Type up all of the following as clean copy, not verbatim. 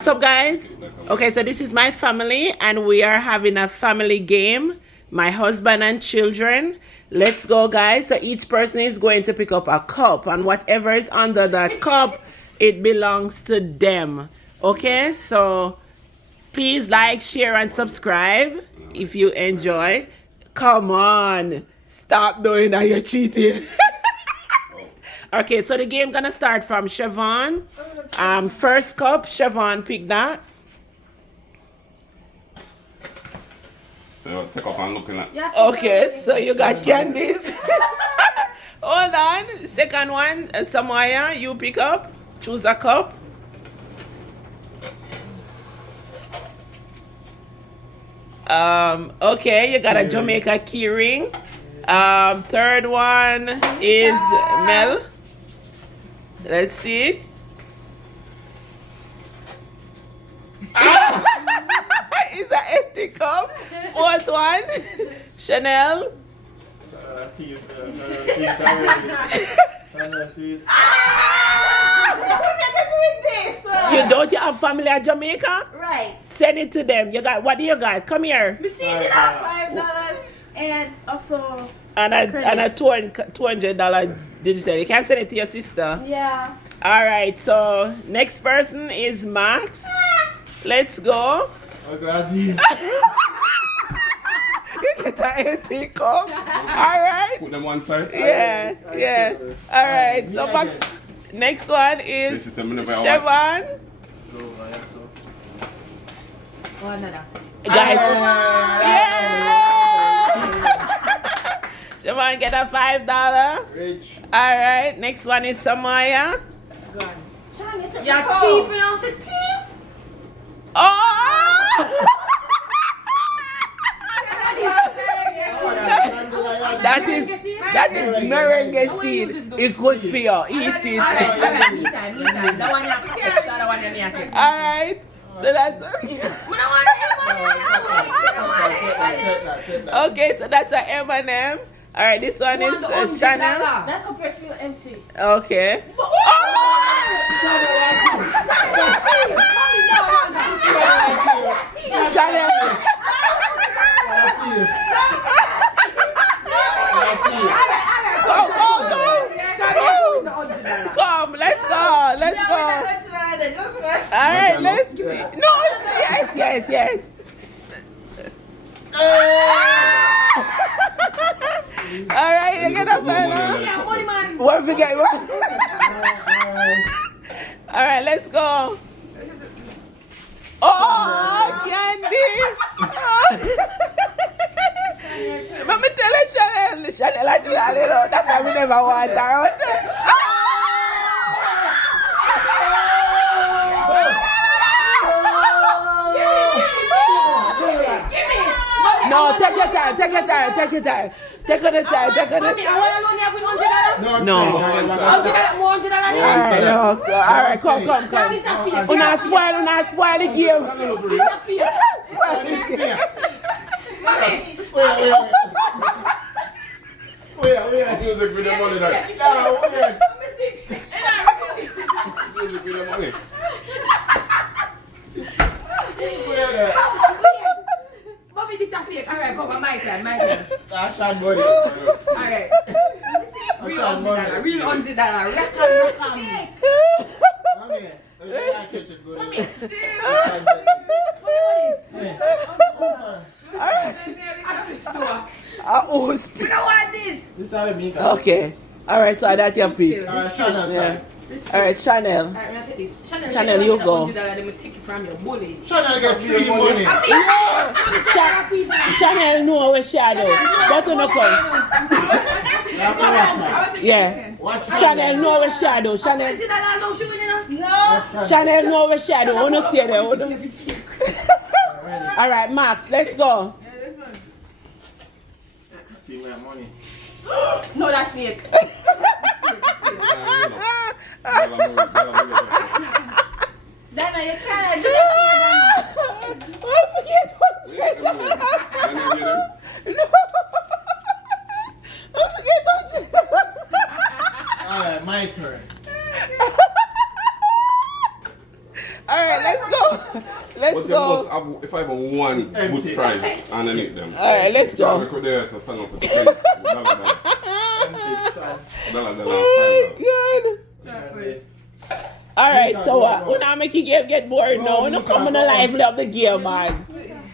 What's up, guys? Okay, so this is my family, and we are having a family game. My husband and children. Let's go, guys. So each person is going to pick up a cup, and whatever is under that cup, it belongs to them. Okay, so please like, share, and subscribe if you enjoy. Come on, stop doing that. You're cheating. Okay, so the game gonna start from Siobhan. First cup, Siobhan, pick that. So take off and looking at. Okay, so you got candies. Hold on. Second one, Samaya, you pick up. Choose a cup. Okay, you got a Jamaica key ring. Third one is Mel. Let's see. It's an empty cup. Fourth one, Chanel. You don't you have family at Jamaica? Right. Send it to them. You got what do you got? Come here. We see it at $5 and also And a $200 digital. You can send it to your sister. yeah. All right. So next person is Max. Let's go. You get an empty cup. All right. Put them one side. Yeah. Yeah. All right. So Max. Next one This is is a minute by one. Siobhan. Oh, another. Guys. Yeah. Siobhan get a $5. All right. Next one is Samaya. Your teeth, you know, she teeth. Oh! That is merengue seed. It good for you. Eat it. All right. So that's okay. So that's an M&M. All right. This one is Chanel. That cup feel empty. Okay. Chanel. Come, let's go. Let's go. All right, let's. No, yes. All right, you get up there. What forget what? All right, let's go. Oh, candy. Let me tell you, Chanel, I do that little. That's why we never want her. No, take your time. Take on the time. No. All right, come. Una spoil the game. Spoil the game. Music with the money there. Music with the money. Bobby, this is fake. All right, go on, my turn. Action body. All right. Real $100. Real $100. Rest of fake. Mommy, I catch it good. Mommy. You know what this? This is how me. Okay. All right, so that's your pick. Chanel. Yeah. All right, Chanel. All right, I'm take this. Chanel, you go. $100, let me take it from your bully. Chanel get free money. Chanel know our shadow. But you no come. Yeah. Chanel know our shadow. Chanel know our shadow. You no stay there. All right, Max, let's go. See where money. No, that's fake. Dana, you can't do Forget $100. No. Forget $100. Alright, my turn. All right, let's go. Let's But you must go. have, if I have one empty. good price underneath them. Alright, let's Yeah, we go. could there, so stand up for $10. $5. Oh my god. Alright, so una make you get bored now. Una come on the lively up the gear, man.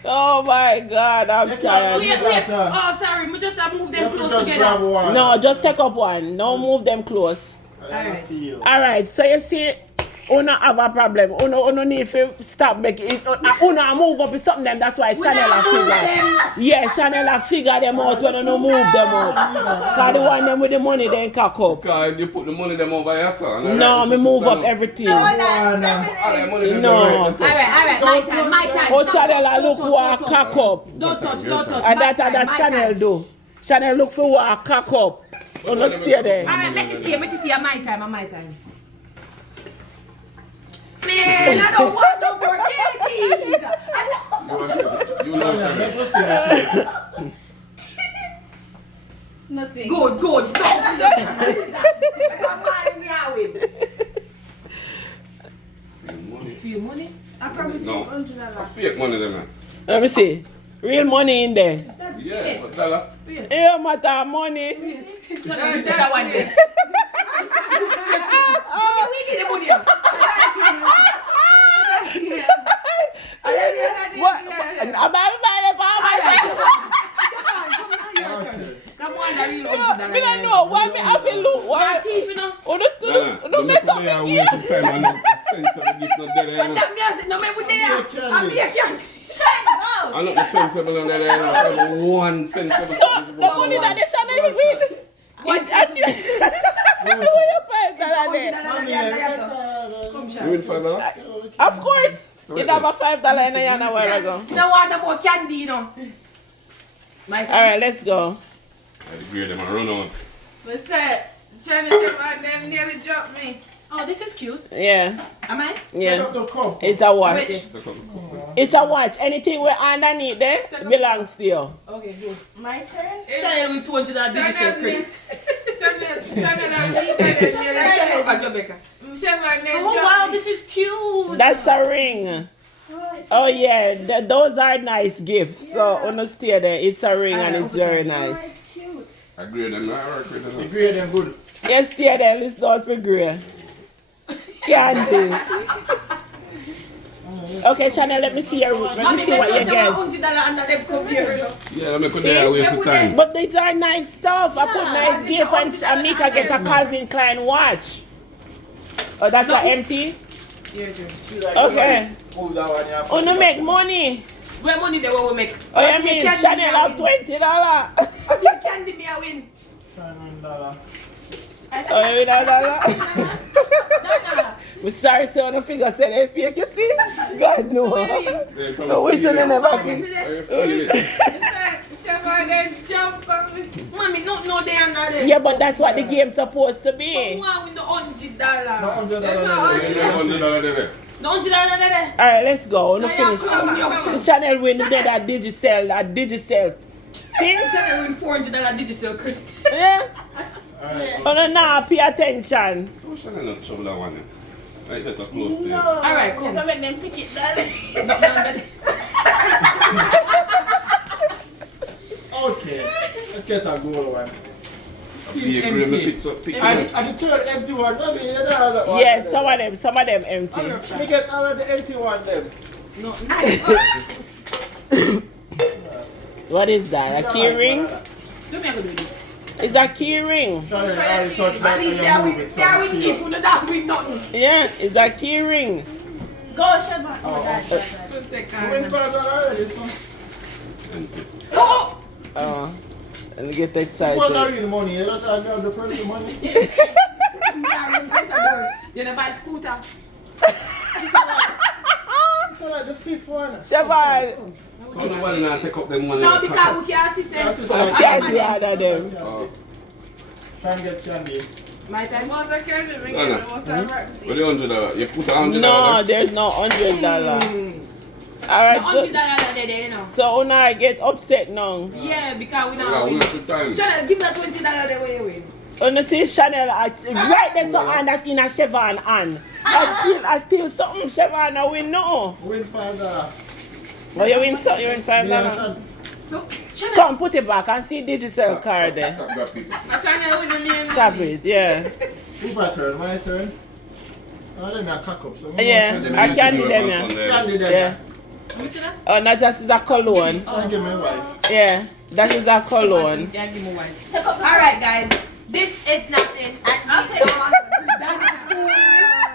Oh my god, I'm tired. Wait. Oh, sorry. We just have moved them close together. No, just take up one. Don't move them close. Alright. Alright, so you see, Una have a problem. Una need to stop making it. Una move up with something them. That's why Chanel a figure. Yeah, Chanel a figure them out when Una move them up. Cause the one them with the money then cock up. Because you put the money them over here, sir. No, me move up everything. No. Alright, my time. Oh, Chanel a look who a cock up. Don't touch. And that Chanel do. Chanel look for who a cock up. Una stay there. Alright, make you see my time. Man, I don't want no more candies. You know, Chanel. Nothing. Good. Feel money? I probably No. $100. A fake money them, man. Let me see. Real money in there. Yeah, but dollar. It don't matter money. That one there. We need the money. What? I'm Come on, I really want I don't know. Why me have to look? Why? teeth, you know. Oh, don't mess up with you. No, man, we there. I'm here. I'm not the sensible on that end. One sensible. So, the money that they Chanel win. What? Where your $5 there? You win $5? Of course. You have a $5 in a yan a while ago. You don't want no more candy, you know. Alright, let's go. I agree them and run on. What's that? Trying to say my them nearly dropped me. Oh, this is cute. Yeah. Am I? Yeah. It's a watch. Which? It's a watch. Anything we underneath there belongs to you. Okay, good. My turn? Chanel with $200 digital credit. Chanel Back Jamaica. Oh, Oh wow, this is cute. That's a ring. Oh yeah, those are nice gifts. So understand there, it's a ring and it's very nice. it's cute. I agree them. I agree them. Agree them good. Yes, stay there. Let's not for grey. Candy. Okay, Chanel, let me see what you get. Yeah, let me put See? there waste of time. But these are nice stuff. I put nice gift and Amika get a Calvin Klein watch. Oh, that's a empty? Okay. Oh, no make money. Where money they will make? Oh, you mean Chanel have $20? If you candy me, I win. Oh, you win $1? We're sorry, so on the figure said they fake, you see? God no. No, we should have never been. Mommy, no, they are not there. Yeah, but that's what the game's supposed to be. Wow, with the $100. $100 there. The $100 there. Alright, let's go. No finish. Chanel Chanel win that Digicel. See? win $400 digital credit. Yeah? Oh no, nah, pay attention. So Chanel not trouble that one. Right, that's a close to you. Alright, come. Don't make them pick it, darling. Okay. Let's get a goal one. You agree me pick up. And the third empty one, I mean, you know that one. Yes, some of them empty. We get all of the empty one them. What is that? A key ring? It's a key ring. At least they are with gift, we don't win nothing. Yeah, it's a key ring. Go, Shabba. Win $5 already, so. Oh! Oh, and get What's excited. not real money? You just have the person money. You never buy a scooter. So like the fifth one. Siobhan, So the one now take up them money. No, because we can't assist them. I can't do all of them. Oh, Trying to get candy. My time. Most of candy, we get the most of it. with the $100, you put $100 No, there. there's no $100. The Alright, $100 so, there, you know. so now I get upset now. Yeah, because we Yeah, not we win. have to time. Chanel, give me that $20 there where you win. When you see Chanel, right there's something that's in a Siobhan hand. I steal something, Shavana, we know. Win $5. Oh, you win something, you win $5. Yeah, Come, put it back and see digital card there. Stop that, people. I'm trying to win the million. Stop it, yeah. who's my turn? My turn? Oh, then I cock up. So Yeah, I can do them, yeah. Candy Yeah. there. Let me see that. Oh, no, that is a cologne. I give my wife. Yeah, that is a cologne. Yeah, give me one. All right, guys. This is nothing. I'll take one. That's food.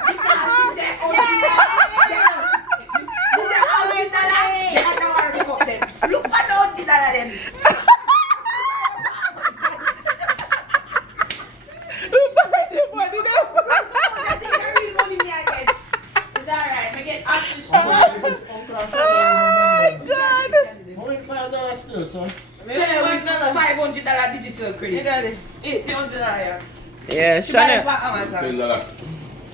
Because she said, oh, she said, $100. Yeah, now I pick up them. Look at the $100 them. I think I really money me again. It's alright. I get ashes. I win $5 still, son. $500 digital Hey, credit. daddy. Hey, see $100 here. Yeah, She buy it Chanel. for Amazon. $10.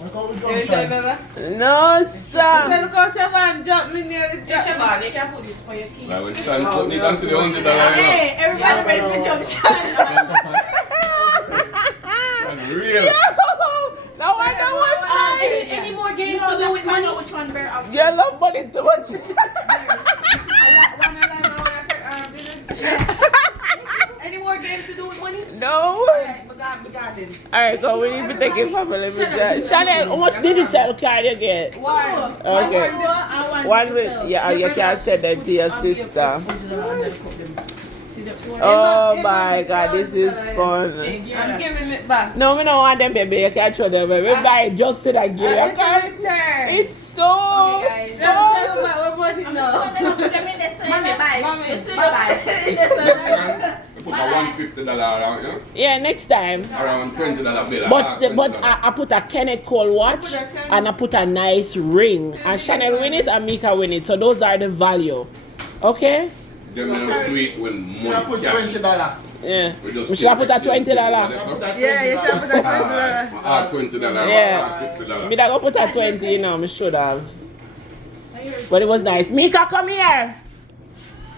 I call we You go tell me shine. that? No, sir. Tell the Siobhan jump me near the Yeah, jump. Siobhan, you can put this for your key. Like when Sean put me down to the $100, Hey, everybody ready for jump shot. real. No wonder was nice. Any more games to do with money? Which one bear up? You love money too much. Any more games to do with money? No. Alright, we got it. Alright, go. We need to take it for me. Chanel, how much digital card you get? One. Okay. I want One with, yeah, you can send them to your sister. $100. Oh my God, this is fun. I'm giving it back. No, we don't want them, baby. You can't throw them. We buy it just so that give you. It's a return. It's so guys. Them fun. tell me what money now. Mommy, bye. Mommy, Bye-bye. Put a $150 around, you know? Yeah, next time. Around $20 bill. But I put a Kenneth Cole watch and I put a nice ring. And Chanel win it and Mika win it. So those are the value. Okay? Them little sweet when I put money cash. $20. Yeah. just We should have put a take $20. Yeah, you should put that $20. $20, Yeah. $50. Me that go put a 20, you know, me should have. But it was nice. Mika, come here.